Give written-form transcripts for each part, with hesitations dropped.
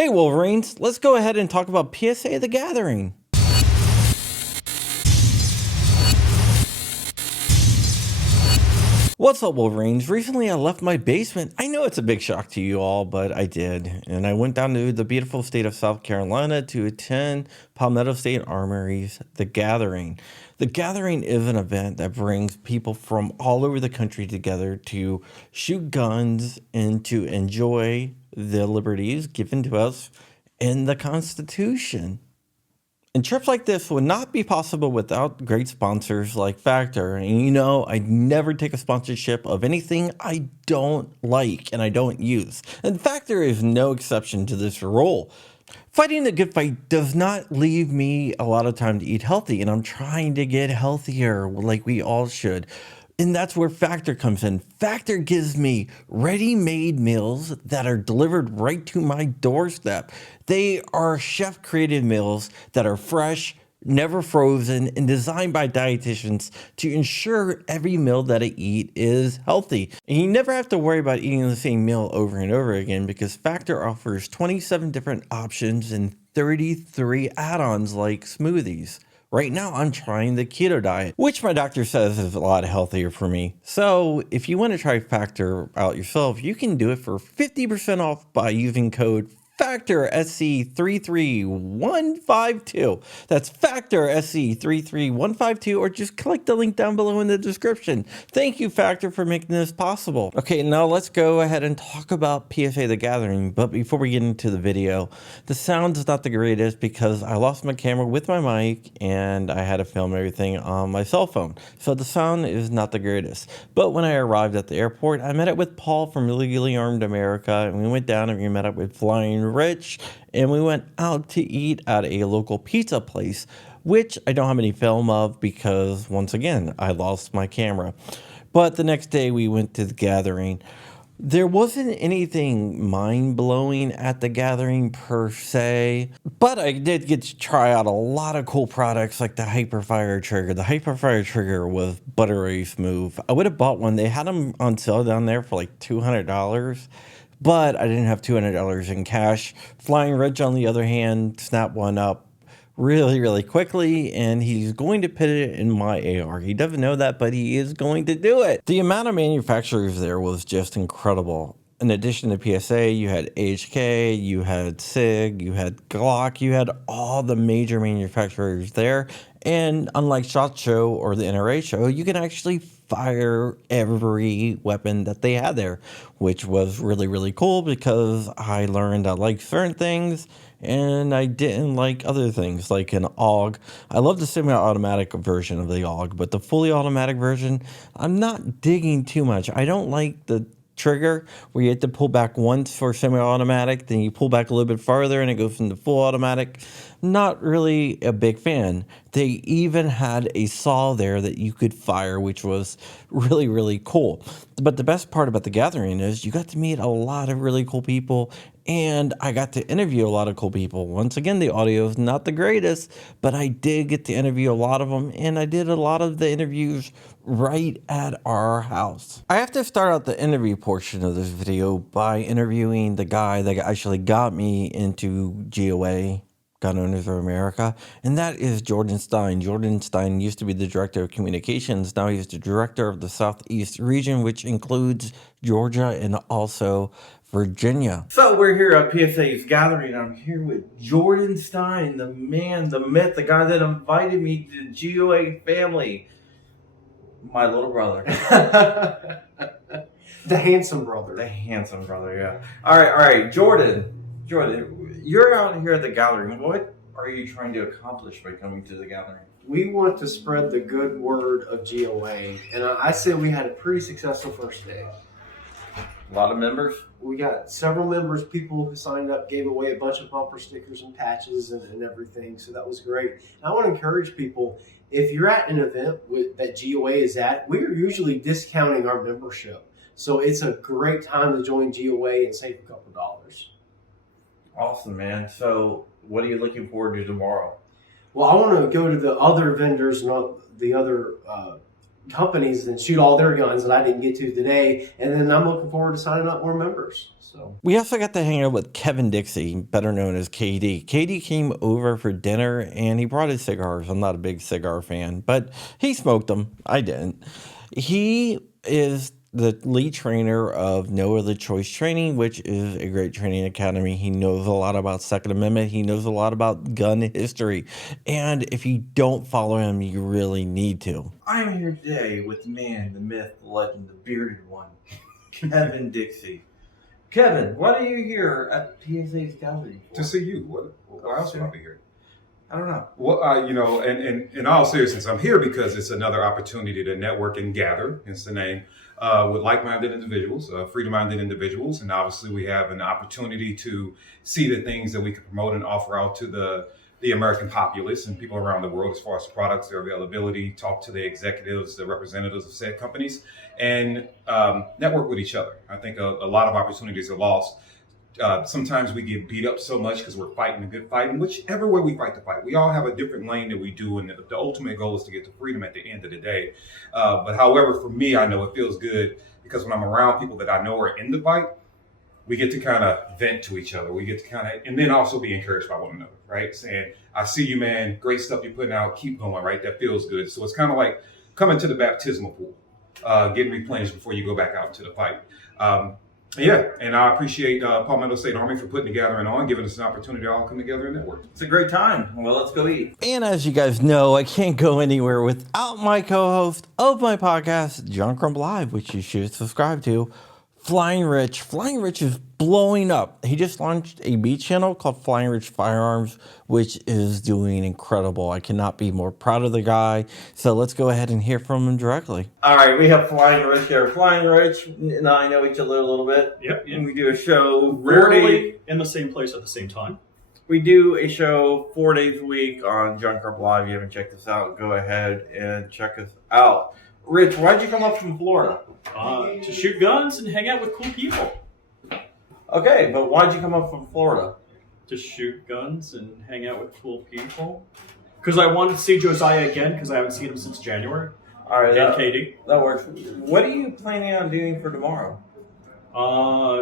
Hey Wolverines, let's go ahead and talk about PSA The Gathering. What's up, Wolverines? Recently I left my basement. I know it's a big shock to you all, but I did. And I went down to the beautiful state of South Carolina to attend Palmetto State Armory's The Gathering. The Gathering is an event that brings people from all over the country together to shoot guns and to enjoy the liberties given to us in the Constitution. And trips like this would not be possible without great sponsors like Factor. And you know, I never take a sponsorship of anything I don't like and I don't use. And Factor is no exception to this rule. Fighting a good fight does not leave me a lot of time to eat healthy, and I'm trying to get healthier like we all should. And that's where Factor comes in. Factor gives me ready-made meals that are delivered right to my doorstep. They are chef-created meals that are fresh, never frozen, and designed by dietitians to ensure every meal that I eat is healthy. And you never have to worry about eating the same meal over and over again because Factor offers 27 different options and 33 add-ons like smoothies. Right now, I'm trying the keto diet, which my doctor says is a lot healthier for me. So if you want to try Factor out yourself, you can do it for 50% off by using code Factor SC33152. That's Factor SC33152, or just click the link down below in the description. Thank you, Factor, for making this possible. Okay, now let's go ahead and talk about PSA The Gathering. But before we get into the video, the sound is not the greatest because I lost my camera with my mic and I had to film everything on my cell phone. So the sound is not the greatest. But when I arrived at the airport, I met up with Paul from Legally Armed America, and we went down and we met up with Flying Rich, and we went out to eat at a local pizza place, which I don't have any film of because, once again, I lost my camera. But the next day we went to the gathering. There wasn't anything mind-blowing at the gathering per se, but I did get to try out a lot of cool products like the Hyperfire trigger. The Hyperfire trigger was buttery smooth. I would have bought one. They had them on sale down there for like $200. But I didn't have $200 in cash. Flying Ridge, on the other hand, snapped one up really quickly, and he's going to put it in my AR. He doesn't know that, but he is going to do it. The amount of manufacturers there was just incredible. In addition to PSA, you had HK, you had SIG, you had Glock, you had all the major manufacturers there. And unlike SHOT Show or the NRA show, you can actually fire every weapon that they had there, which was really cool because I learned I like certain things and I didn't like other things, like an AUG. I love the semi-automatic version of the AUG, but the fully automatic version, I'm not digging too much. I don't like the trigger where you have to pull back once for semi-automatic, then you pull back a little bit farther and it goes into full automatic. Not really a big fan. They even had a saw there that you could fire, which was really cool. But the best part about the gathering is you got to meet a lot of really cool people, and I got to interview a lot of cool people. Once again, the audio is not the greatest, but I did get to interview a lot of them, and I did a lot of the interviews right at our house. I have to start out the interview portion of this video by interviewing the guy that actually got me into GOA, Gun Owners of America, and that is Jordan Stein. Jordan Stein used to be the director of communications. Now he's the director of the Southeast region, which includes Georgia and also Virginia. So we're here at PSA's gathering. I'm here with Jordan Stein, the man, the myth, the guy that invited me to the GOA family. My little brother. The handsome brother. The handsome brother, yeah. All right, Jordan, you're out here at the gathering. What are you trying to accomplish by coming to the gathering? We want to spread the good word of GOA, and I said we had a pretty successful first day. A lot of members? We got several members, people who signed up, gave away a bunch of bumper stickers and patches and everything, so that was great. And I want to encourage people, if you're at an event that GOA is at, we're usually discounting our membership. So it's a great time to join GOA and save a couple dollars. Awesome, man. So what are you looking forward to tomorrow? Well, I want to go to the other vendors, not the other companies and shoot all their guns that I didn't get to today. And then I'm looking forward to signing up more members. So We also got to hang out with Kevin Dixie, better known as KD. KD came over for dinner and he brought his cigars. I'm not a big cigar fan, but he smoked them. I didn't. He is the lead trainer of No Other Choice Training, which is a great training academy. He knows a lot about Second Amendment. He knows a lot about gun history. And if you don't follow him, you really need to. I'm here today with the man, the myth, the legend, the bearded one, Kevin Dixie. Kevin, what are you here at PSA's gathering for? To see you. Why else would I be here? I don't know. Well, and in all seriousness, I'm here because it's another opportunity to network and gather, hence the name, with like-minded individuals, freedom-minded individuals. And obviously we have an opportunity to see the things that we can promote and offer out to the American populace and people around the world as far as products, their availability, talk to the executives, the representatives of said companies, and network with each other. I think a lot of opportunities are lost. Sometimes we get beat up so much because we're fighting a good fight, and whichever way we fight the fight, we all have a different lane that we do, and the ultimate goal is to get to freedom at the end of the day. But however, for me, I know it feels good because when I'm around people that I know are in the fight, we get to kind of vent to each other. We get to kind of, and then also be encouraged by one another, right? Saying, I see you, man, great stuff you're putting out, keep going, right? That feels good. So it's kind of like coming to the baptismal pool, getting replenished before you go back out into the fight. Yeah, and I appreciate Palmetto State Army for putting the gathering on, giving us an opportunity to all come together and network. It's a great time. Well, let's go eat. And as you guys know, I can't go anywhere without my co-host of my podcast, John Crump Live, which you should subscribe to, Flying Rich. Flying Rich is blowing up. He just launched a beat channel called Flying Rich Firearms, which is doing incredible. I cannot be more proud of the guy. So let's go ahead and hear from him directly. All right, we have Flying Rich here. Flying Rich and I know each other a little bit. Yep. And we do a show Rarely in the same place at the same time. We do a show 4 days a week on John Crump Live. If you haven't checked us out, go ahead and check us out. Rich, why'd you come up from Florida? To shoot guns and hang out with cool people. Okay, but why'd you come up from Florida? To shoot guns and hang out with cool people. Because I wanted to see Josiah again, because I haven't seen him since January. All right, And Katie. that works. What are you planning on doing for tomorrow?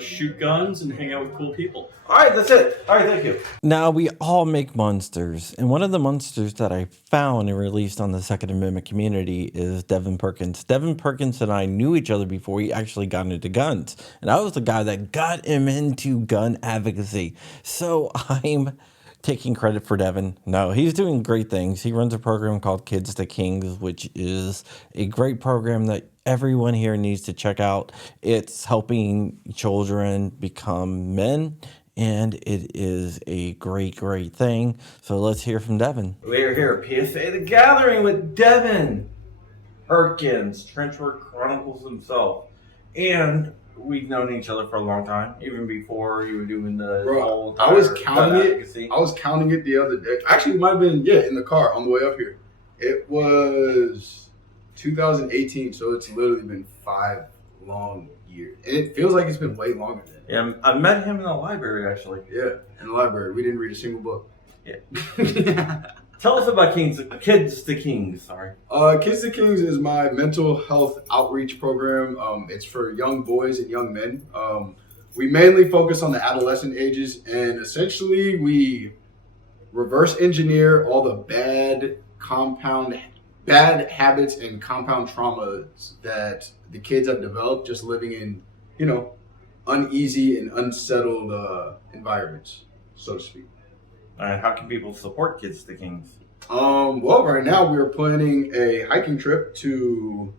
Shoot guns and hang out with cool people. All right, that's it. All right, thank you. Now, we all make monsters, and one of the monsters that I found and released on the Second Amendment community is Devin Perkins. Devin Perkins and I knew each other before he actually got into guns, and I was the guy that got him into gun advocacy. So I'm taking credit for Devin. No, he's doing great things. He runs a program called Kids to Kings, which is a great program that everyone here needs to check out. It's helping children become men, and it is a great, great thing. So let's hear from Devin. We're here at PSA The Gathering with Devin Perkins, Trenchwork Chronicles himself. And we've known each other for a long time, even before you were doing the whole I was counting it. advocacy. I was counting it the other day. Actually, it might have been in the car on the way up here. It was 2018, so it's literally been 5 long years, and it feels like it's been way longer than that. Yeah, I met him in the library, actually. Yeah, in the library, we didn't read a single book. Yeah. Tell us about Kids to Kings. Sorry. Kids to Kings is my mental health outreach program. It's for young boys and young men. We mainly focus on the adolescent ages, and essentially we reverse engineer all the bad habits and compound traumas that the kids have developed just living in, uneasy and unsettled environments, so to speak. All right, how can people support Kids to Kings? Well, right now we're planning a hiking trip to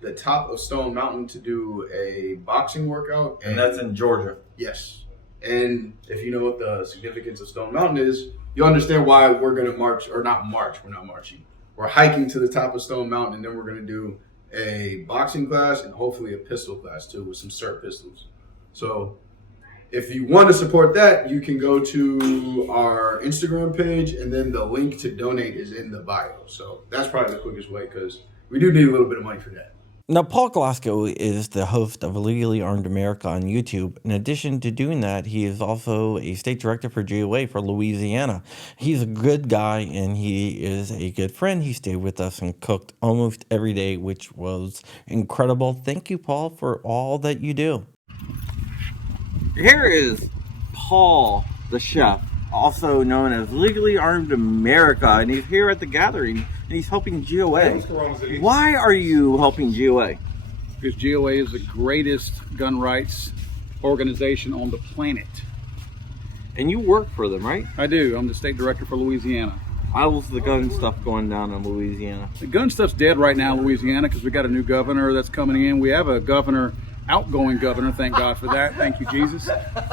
the top of Stone Mountain to do a boxing workout. And that's in Georgia. Yes. And if you know what the significance of Stone Mountain is, you'll understand why we're going to march, or not march, we're not marching. We're hiking to the top of Stone Mountain, and then we're going to do a boxing class and hopefully a pistol class too with some SIRT pistols. So if you want to support that, you can go to our Instagram page, and then the link to donate is in the bio. So that's probably the quickest way, because we do need a little bit of money for that. Now, Paul Glasgow is the host of Illegally Armed America on YouTube. In addition to doing that, he is also a state director for GOA for Louisiana. He's a good guy, and he is a good friend. He stayed with us and cooked almost every day, which was incredible. Thank you, Paul, for all that you do. Here is Paul, the chef, also known as Legally Armed America, and he's here at the gathering, and he's helping GOA. Why are you helping GOA? Because GOA is the greatest gun rights organization on the planet. And you work for them, right? I do. I'm the state director for Louisiana. How's the gun stuff going down in Louisiana? The gun stuff's dead right now in Louisiana because we got a new governor that's coming in. We have a outgoing governor, thank God for that. Thank you, Jesus.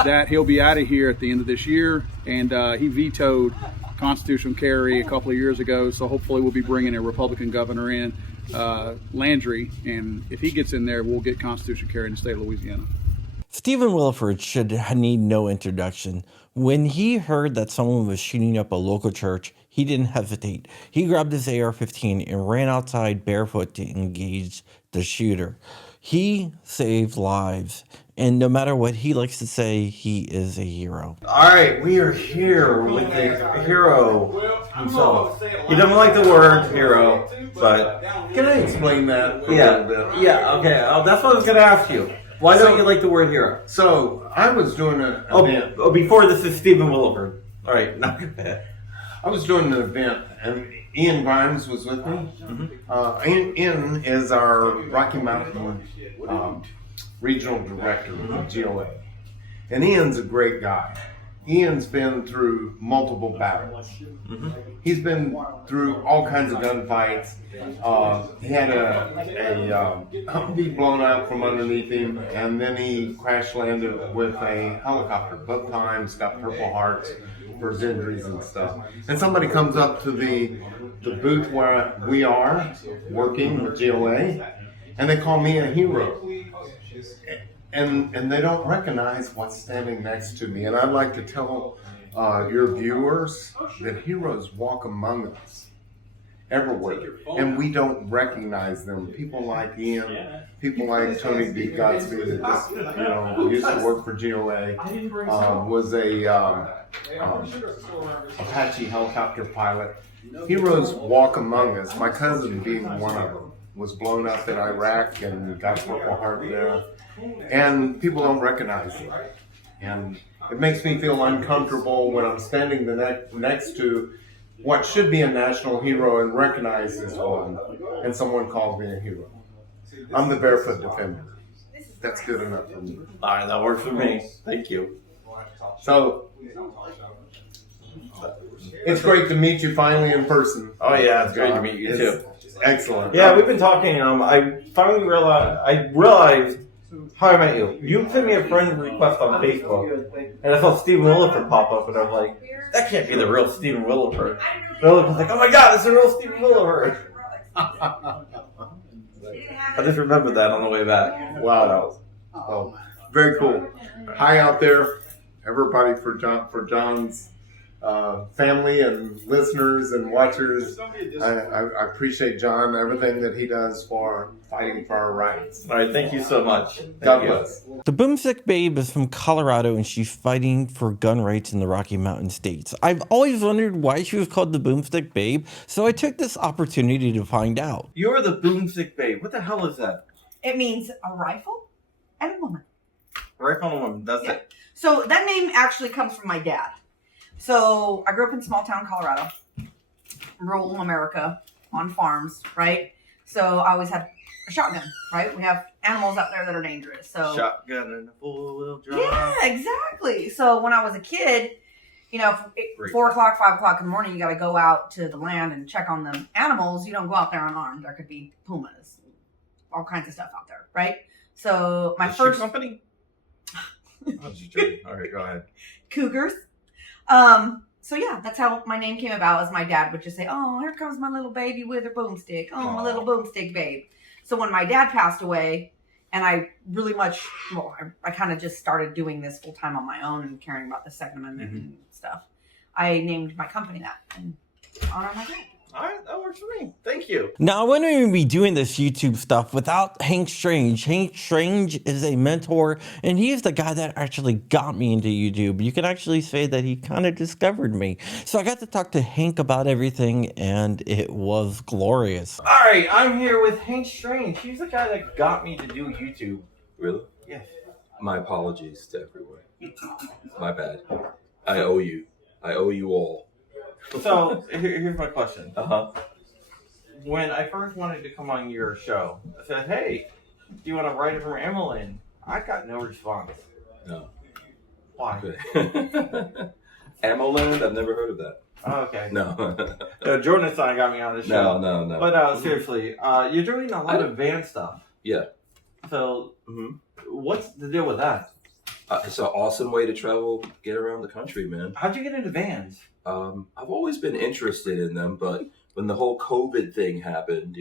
That he'll be out of here at the end of this year. And he vetoed constitutional carry a couple of years ago. So hopefully we'll be bringing a Republican governor in, Landry. And if he gets in there, we'll get constitutional carry in the state of Louisiana. Stephen Williford should need no introduction. When he heard that someone was shooting up a local church, he didn't hesitate. He grabbed his AR-15 and ran outside barefoot to engage the shooter. He saved lives, and no matter what he likes to say, he is a hero. All right, we are here with the hero himself. He doesn't like the word hero, but Can I explain that a yeah, little bit? yeah, okay. That's what I was going to ask you. Why don't you like the word hero? So I was doing an event. Before this is Stephen Williford. All right, not bad. I was doing an event, and Ian Grimes was with me. Ian is our Rocky Mountain regional director of GOA, and Ian's a great guy. Ian's been through multiple battles. He's been through all kinds of gunfights. He had a Humvee blown out from underneath him, and then he crash landed with a helicopter. Both times got Purple Hearts for his injuries and stuff. And somebody comes up to the booth where we are working with GOA, and they call me a hero. And they don't recognize what's standing next to me. And I'd like to tell your viewers that heroes walk among us everywhere, and we don't recognize them. People like Ian, people like Tony D. Godspeed, that just, used to work for GOA, was a Apache helicopter pilot. Heroes walk among us. My cousin being one of them was blown up in Iraq and got Purple Heart there. And people don't recognize it. And it makes me feel uncomfortable when I'm standing next to what should be a national hero and recognized as one, and someone calls me a hero. I'm the barefoot defender. That's good enough for me. All right, that works for me. Thank you. So, it's great to meet you finally in person. Oh, yeah, it's great to meet you, too. Excellent. Yeah, we've been talking. I finally realized how I met you. You sent me a friend request on Facebook, and I saw Stephen Williford pop up, and I was like, that can't be the real Stephen Williford. Williford was like, oh my God, it's the real Stephen Williford. I just remembered that on the way back. Wow. Oh, very cool. Hi out there, everybody, for John's family and listeners and watchers. I appreciate John, everything that he does for fighting for our rights. All right, thank you so much. God bless. The Boomstick Babe is from Colorado, and she's fighting for gun rights in the Rocky Mountain states. I've always wondered why she was called the Boomstick Babe, so I took this opportunity to find out. You're the Boomstick Babe. What the hell is that? It means a rifle and a woman. Rifle and a woman, that's it. So that name actually comes from my dad. So I grew up in small town Colorado, rural America, on farms, right? So I always had a shotgun, right? We have animals out there that are dangerous. So Shotgun and a four-wheel drive. yeah, exactly. So when I was a kid, 4 o'clock, 5 o'clock in the morning, you got to go out to the land and check on the animals. You don't go out there unarmed. There could be pumas, all kinds of stuff out there, right? So my first company. All right, go ahead. Cougars. So yeah, that's how my name came about. As my dad would just say, "Oh, here comes my little baby with her boomstick. Oh, my little boomstick babe." So when my dad passed away, and I really I kind of just started doing this full time on my own and caring about the Second Amendment and stuff. I named my company that in honor of my dad. All right, that works for me. Thank you. Now, I wouldn't even be doing this YouTube stuff without Hank Strange. Hank Strange is a mentor, and he is the guy that actually got me into YouTube. You can actually say that he kind of discovered me. So I got to talk to Hank about everything, and it was glorious. All right, I'm here with Hank Strange. He's the guy that got me to do YouTube. Really? Yes. My apologies to everyone. My bad. I owe you. I owe you all. So, here's my question. Uh-huh. When I first wanted to come on your show, I said, hey, do you want to write it from Emmeline? I got no response. No. Why? Amoland? I've never heard of that. Oh, okay. No. Jordan and Stein got me on the show. No. But seriously, you're doing a lot of van stuff. Yeah. So, what's the deal with that? It's an awesome way to travel, get around the country, man. How'd you get into vans? I've always been interested in them, but when the whole COVID thing happened,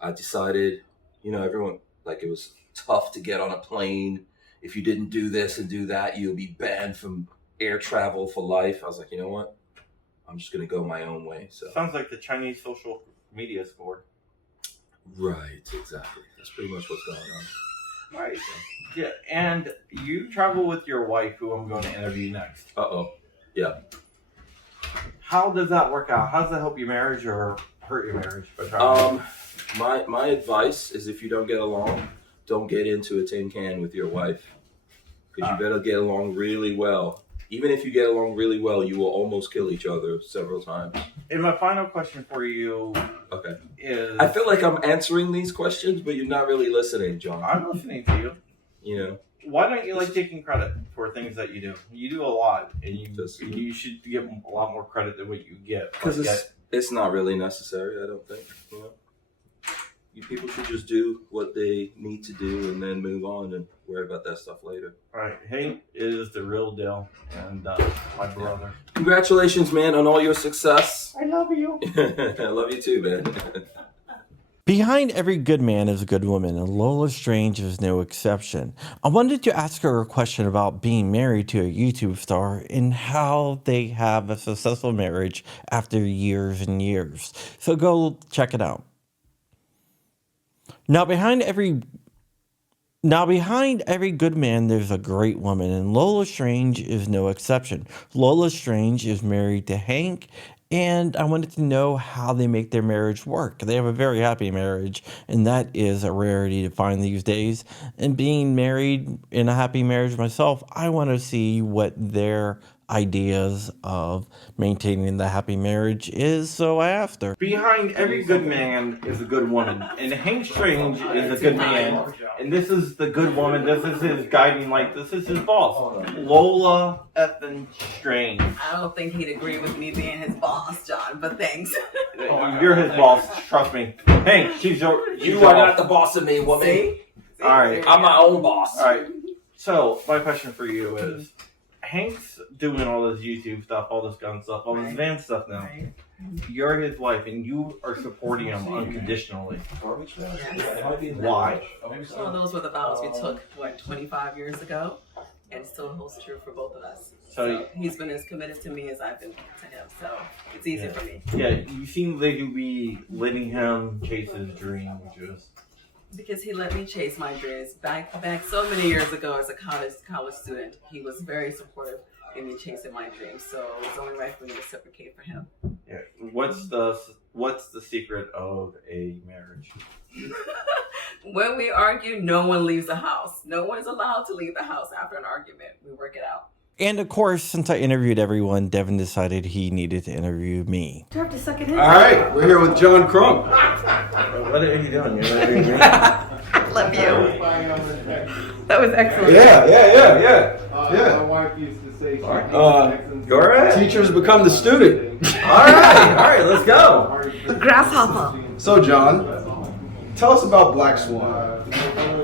I decided, everyone, like, it was tough to get on a plane. If you didn't do this and do that, you'll be banned from air travel for life. I was like, you know what? I'm just going to go my own way. So sounds like the Chinese social media score. Right, exactly. That's pretty much what's going on. Right. Yeah, and you travel with your wife, who I'm going to interview next. Uh-oh. Yeah. How does that work out? How does that help your marriage or hurt your marriage by traveling? My advice is, if you don't get along, don't get into a tin can with your wife. Because you better get along really well. Even if you get along really well, you will almost kill each other several times. And my final question for you is... I feel like I'm answering these questions, but you're not really listening, John. I'm listening to you. Why don't you like taking credit for things that you do? You do a lot, and you should give a lot more credit than what you get. Because it's not really necessary, I don't think. You people should just do what they need to do and then move on and worry about that stuff later. All right, Hank is the real deal, and my brother. Congratulations, man, on all your success. I love you. I love you too, man. Behind every good man is a good woman, and Lola Strange is no exception. I wanted to ask her a question about being married to a YouTube star and how they have a successful marriage after years and years. So go check it out. Now behind every good man, there's a great woman, and Lola Strange is no exception. Lola Strange is married to Hank, and I wanted to know how they make their marriage work. They have a very happy marriage, and that is a rarity to find these days. And being married in a happy marriage myself, I want to see what their ideas of maintaining the happy marriage is, so I asked her. Behind every good man is a good woman, and Hank Strange is a good man, and this is the good woman, this is his guiding light, this is his boss, Lola effing Strange. I don't think he'd agree with me being his boss, John, but thanks. You're his boss, trust me. Hank, you are not the boss of me, woman. See? Alright. I'm my own boss. Alright, so my question for you is, Hank's doing all this YouTube stuff, all this gun stuff, all this van stuff now. You're his wife, and you are supporting him unconditionally. Why? Well, those were the vows we took, 25 years ago, and still holds true for both of us. So he's been as committed to me as I've been to him, so it's easy for me. Yeah, you seem like you'd be letting him chase his dream, which is... Because he let me chase my dreams. Back so many years ago as a college student, he was very supportive in me chasing my dreams. So it's only right for me to reciprocate for him. Yeah. What's the secret of a marriage? When we argue, no one leaves the house. No one is allowed to leave the house after an argument. We work it out. And of course, since I interviewed everyone, Devin decided he needed to interview me. Do you have to suck it in? All right, we're here with John Crump. What are you doing? You're interviewing me? Love you. That was excellent. Yeah. My wife used to say, Go ahead. Teachers become the student. All right, let's go. The grasshopper. So, John, tell us about Black Swan.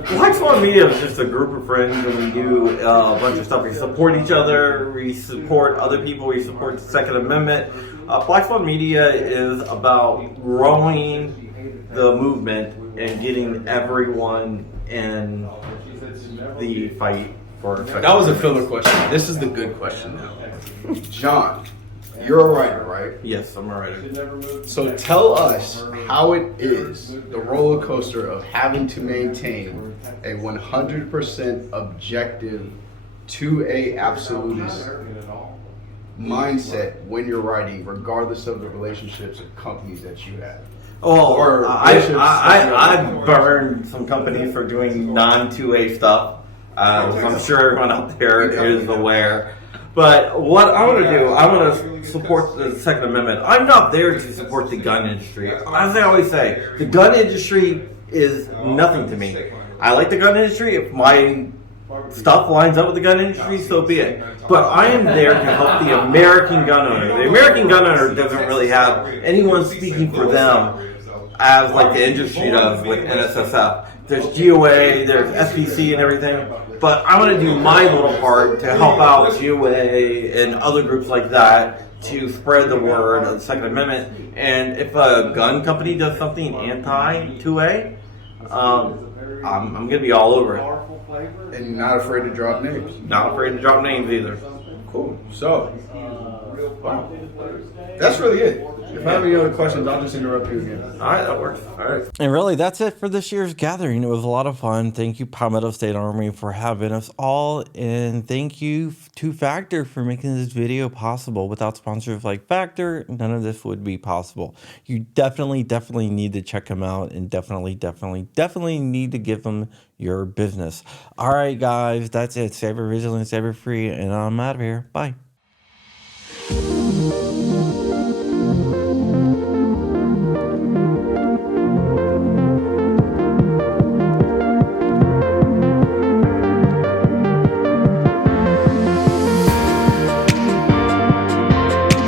Black Swan Media is just a group of friends, and we do a bunch of stuff. We support each other, we support other people, we support the Second Amendment. Black Swan Media is about growing the movement and getting everyone in the fight for Second That was a Amendment. filler question. This is the good question now. John, you're a writer, right? Yes, I'm a writer. So tell us how it is, the roller coaster of having to maintain a 100% objective 2A absolutist mindset when you're writing, regardless of the relationships or companies that you have. Well, Or I've burned some companies for doing non-2A stuff. So I'm sure everyone out there is aware. But what I want to do, I want to support the Second Amendment. I'm not there to support the gun industry. As I always say, the gun industry is nothing to me. I like the gun industry. If my stuff lines up with the gun industry, so be it. But I am there to help the American gun owner. The American gun owner doesn't really have anyone speaking for them as like the industry does with NSSF. There's GOA, there's SPC and everything. But I want to do my little part to help out GOA and other groups like that to spread the word of the Second Amendment. And if a gun company does something anti-2A, I'm going to be all over it. And you're not afraid to drop names. Not afraid to drop names either. Cool. So, wow. That's really it. If I have any other questions, I'll just interrupt you again. All right, that works. All right. And really, that's it for this year's gathering. It was a lot of fun. Thank you, Palmetto State Army, for having us all. And thank you to Factor for making this video possible. Without sponsors like Factor, none of this would be possible. You definitely need to check them out. And definitely need to give them your business. All right, guys, that's it. Cyber Vigilant, Cyber Free, and I'm out of here. Bye.